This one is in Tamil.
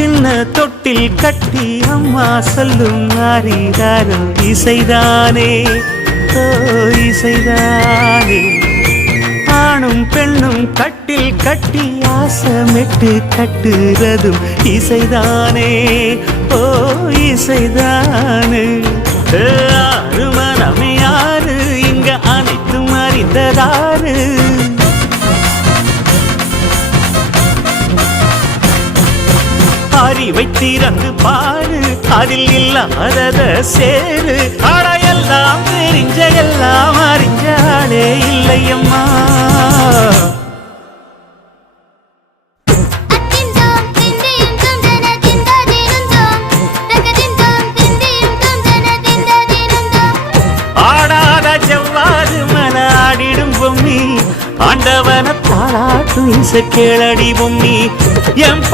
சின்ன தொட்டில் கட்டி அம்மா சொல்லும் ஆரிராரோ இசைதானே ஓ இசைதானே. ஆணும் பெண்ணும் கட்டில் கட்டி ஆசமிட்டு கட்டுறதும் இசைதானே ஓ இசைதானே. ஆறு மனமே யாரு இங்க அனைத்தும் அறிந்ததாரு. அறிவை திறந்து பாரு அதில் இல்லாதத சேரு. அடையெல்லாம் தெரிஞ்ச எல்லாம் அறிஞ்சாலே இல்லையம்மா. ஆடாத செவ்வாது மன ஆடிடும் பொம்மி ஆண்டவன பாராட்டு இசை கேளடி பொம்மி என்